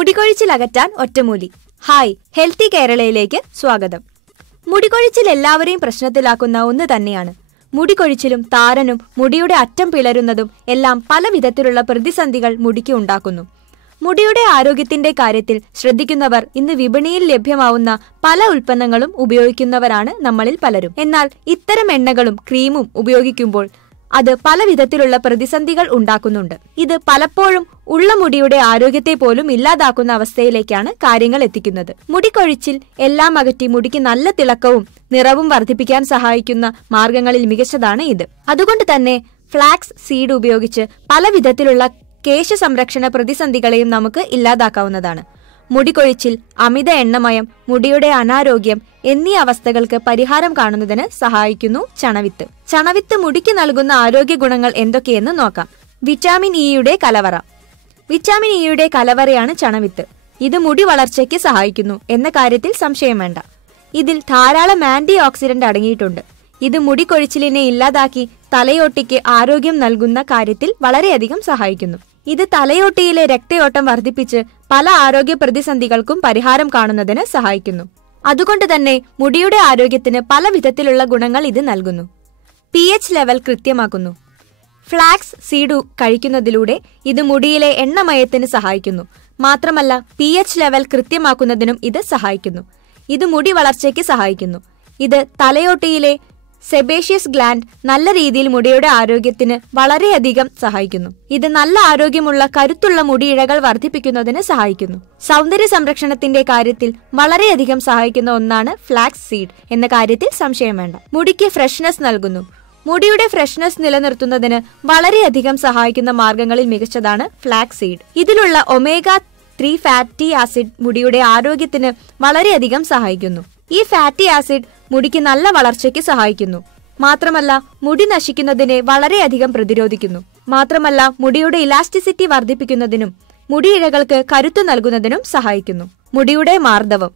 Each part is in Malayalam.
മുടികൊഴിച്ചിൽ അകറ്റാൻ ഒറ്റമൂലി. ഹായ്, ഹെൽത്തി കേരളയിലേക്ക് സ്വാഗതം. മുടികൊഴിച്ചിൽ എല്ലാവരെയും പ്രശ്നത്തിലാക്കുന്ന ഒന്ന് തന്നെയാണ്. മുടികൊഴിച്ചിലും താരനും മുടിയുടെ അറ്റം പിളരുന്നതും എല്ലാം പല വിധത്തിലുള്ള പ്രതിസന്ധികൾ മുടിക്ക് ഉണ്ടാക്കുന്നു. മുടിയുടെ ആരോഗ്യത്തിന്റെ കാര്യത്തിൽ ശ്രദ്ധിക്കുന്നവർ ഇന്ന് വിപണിയിൽ ലഭ്യമാവുന്ന പല ഉൽപ്പന്നങ്ങളും ഉപയോഗിക്കുന്നവരാണ് നമ്മളിൽ പലരും. എന്നാൽ ഇത്തരം എണ്ണകളും ക്രീമും ഉപയോഗിക്കുമ്പോൾ അത് പല വിധത്തിലുള്ള പ്രതിസന്ധികൾ ഉണ്ടാക്കുന്നുണ്ട്. ഇത് പലപ്പോഴും ഉള്ള മുടിയുടെ ആരോഗ്യത്തെ പോലും ഇല്ലാതാക്കുന്ന അവസ്ഥയിലേക്കാണ് കാര്യങ്ങൾ എത്തിക്കുന്നത്. മുടികൊഴിച്ചിൽ എല്ലാം അകറ്റി മുടിക്ക് നല്ല തിളക്കവും നിറവും വർദ്ധിപ്പിക്കാൻ സഹായിക്കുന്ന മാർഗങ്ങളിൽ മികച്ചതാണ് ഇത്. അതുകൊണ്ട് തന്നെ ഫ്ലാക്സ് സീഡ് ഉപയോഗിച്ച് പല വിധത്തിലുള്ള കേശ സംരക്ഷണ പ്രതിസന്ധികളെയും നമുക്ക് ഇല്ലാതാക്കാവുന്നതാണ്. മുടികൊഴിച്ചിൽ, അമിത എണ്ണമയം, മുടിയുടെ അനാരോഗ്യം എന്നീ അവസ്ഥകൾക്ക് പരിഹാരം കാണുന്നതിന് സഹായിക്കുന്നു ചണവിത്ത്. ചണവിത്ത് മുടിക്ക് നൽകുന്ന ആരോഗ്യ ഗുണങ്ങൾ എന്തൊക്കെയെന്ന് നോക്കാം. വിറ്റാമിൻ ഇയുടെ കലവറ. വിറ്റാമിൻ ഇയുടെ കലവറയാണ് ചണവിത്ത്. ഇത് മുടി വളർച്ചയ്ക്ക് സഹായിക്കുന്നു എന്ന കാര്യത്തിൽ സംശയം വേണ്ട. ഇതിൽ ധാരാളം ആന്റി ഓക്സിഡന്റ് അടങ്ങിയിട്ടുണ്ട്. ഇത് മുടികൊഴിച്ചിലിനെ ഇല്ലാതാക്കി തലയോട്ടിക്ക് ആരോഗ്യം നൽകുന്ന കാര്യത്തിൽ വളരെയധികം സഹായിക്കുന്നു. ഇത് തലയോട്ടിയിലെ രക്തയോട്ടം വർദ്ധിപ്പിച്ച് പല ആരോഗ്യ പ്രതിസന്ധികൾക്കും പരിഹാരം കാണുന്നതിന് സഹായിക്കുന്നു. അതുകൊണ്ട് തന്നെ മുടിയുടെ ആരോഗ്യത്തിന് പല വിധത്തിലുള്ള ഗുണങ്ങൾ ഇത് നൽകുന്നു. pH ലെവൽ കൃത്യമാക്കുന്നു. ഫ്ലാക്സ് സീഡ് കഴിക്കുന്നതിലൂടെ ഇത് മുടിയിലെ എണ്ണമയത്തിന് സഹായിക്കുന്നു. മാത്രമല്ല pH ലെവൽ കൃത്യമാക്കുന്നതിനും ഇത് സഹായിക്കുന്നു. ഇത് മുടി വളർച്ചയ്ക്ക് സഹായിക്കുന്നു. ഇത് തലയോട്ടിയിലെ സെബേഷ്യസ് ഗ്ലാൻഡ് നല്ല രീതിയിൽ മുടിയുടെ ആരോഗ്യത്തിന് വളരെയധികം സഹായിക്കുന്നു. ഇത് നല്ല ആരോഗ്യമുള്ള കരുത്തുള്ള മുടിയിഴകൾ വർദ്ധിപ്പിക്കുന്നതിന് സഹായിക്കുന്നു. സൗന്ദര്യ സംരക്ഷണത്തിന്റെ കാര്യത്തിൽ വളരെയധികം സഹായിക്കുന്ന ഒന്നാണ് ഫ്ലാക്സ് സീഡ് എന്ന കാര്യത്തിൽ സംശയം വേണ്ട. മുടിക്ക് ഫ്രഷ്നെസ് നൽകുന്നു. മുടിയുടെ ഫ്രഷ്നെസ് നിലനിർത്തുന്നതിന് വളരെയധികം സഹായിക്കുന്ന മാർഗങ്ങളിൽ മികച്ചതാണ് ഫ്ലാക്സ് സീഡ്. ഇതിലുള്ള ഒമേഗ 3 ഫാറ്റി ആസിഡ് മുടിയുടെ ആരോഗ്യത്തിന് വളരെയധികം സഹായിക്കുന്നു. ഈ ഫാറ്റി ആസിഡ് മുടിക്ക് നല്ല വളർച്ചയ്ക്ക് സഹായിക്കുന്നു. മാത്രമല്ല മുടി നശിക്കുന്നതിനെ വളരെയധികം പ്രതിരോധിക്കുന്നു. മാത്രമല്ല മുടിയുടെ ഇലാസ്റ്റിസിറ്റി വർദ്ധിപ്പിക്കുന്നതിനും മുടിയിഴകൾക്ക് കരുത്തു നൽകുന്നതിനും സഹായിക്കുന്നു. മുടിയുടെ മാർദ്ദവം.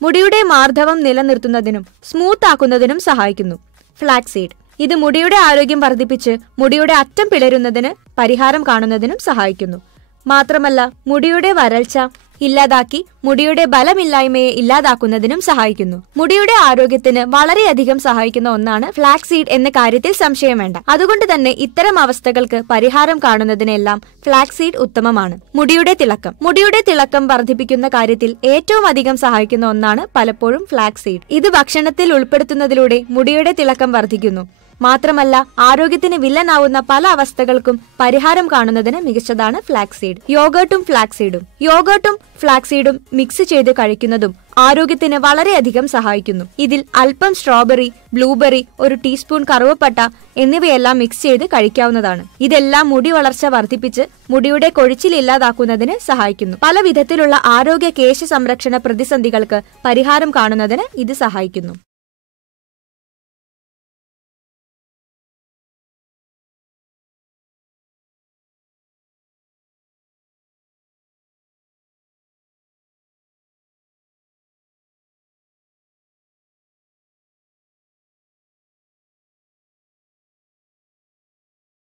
മുടിയുടെ മാർദ്ദവം നിലനിർത്തുന്നതിനും സ്മൂത്ത് ആക്കുന്നതിനും സഹായിക്കുന്നു ഫ്ലാക്സ് സീഡ്. ഇത് മുടിയുടെ ആരോഗ്യം വർദ്ധിപ്പിച്ച് മുടിയുടെ അറ്റം പിളരുന്നതിന് പരിഹാരം കാണുന്നതിനും സഹായിക്കുന്നു. മാത്രമല്ല മുടിയുടെ വരൾച്ച ഇല്ലാതാക്കി മുടിയുടെ ബലമില്ലായ്മയെ ഇല്ലാതാക്കുന്നതിനും സഹായിക്കുന്നു. മുടിയുടെ ആരോഗ്യത്തിന് വളരെയധികം സഹായിക്കുന്ന ഒന്നാണ് ഫ്ലാക്സ് സീഡ് എന്ന കാര്യത്തിൽ സംശയം വേണ്ട. അതുകൊണ്ട് തന്നെ ഇത്തരം അവസ്ഥകൾക്ക് പരിഹാരം കാണുന്നതിനെല്ലാം ഫ്ലാക്സ് സീഡ് ഉത്തമമാണ്. മുടിയുടെ തിളക്കം. മുടിയുടെ തിളക്കം വർദ്ധിപ്പിക്കുന്ന കാര്യത്തിൽ ഏറ്റവും അധികം സഹായിക്കുന്ന ഒന്നാണ് പലപ്പോഴും ഫ്ലാക്സ് സീഡ്. ഇത് ഭക്ഷണത്തിൽ ഉൾപ്പെടുത്തുന്നതിലൂടെ മുടിയുടെ തിളക്കം വർദ്ധിക്കുന്നു. മാത്രമല്ല ആരോഗ്യത്തിന് വില്ലനാവുന്ന പല അവസ്ഥകൾക്കും പരിഹാരം കാണുന്നതിന് മികച്ചതാണ് ഫ്ലാക്സ് സീഡ്. യോഗർട്ടും ഫ്ലാക്സ് സീഡും. യോഗർട്ടും ഫ്ലാക്സ് സീഡും മിക്സ് ചെയ്ത് കഴിക്കുന്നതും ആരോഗ്യത്തിന് വളരെയധികം സഹായിക്കുന്നു. ഇതിൽ അല്പം സ്ട്രോബെറി, ബ്ലൂബെറി, ഒരു ടീസ്പൂൺ കറുവപ്പട്ട എന്നിവയെല്ലാം മിക്സ് ചെയ്ത് കഴിക്കാവുന്നതാണ്. ഇതെല്ലാം മുടി വളർച്ച വർദ്ധിപ്പിച്ച് മുടിയുടെ കൊഴിച്ചിൽ ഇല്ലാതാക്കുന്നതിന് സഹായിക്കുന്നു. പല വിധത്തിലുള്ള ആരോഗ്യ കേശ സംരക്ഷണ പ്രതിസന്ധികൾക്ക് പരിഹാരം കാണുന്നതിന് ഇത് സഹായിക്കുന്നു.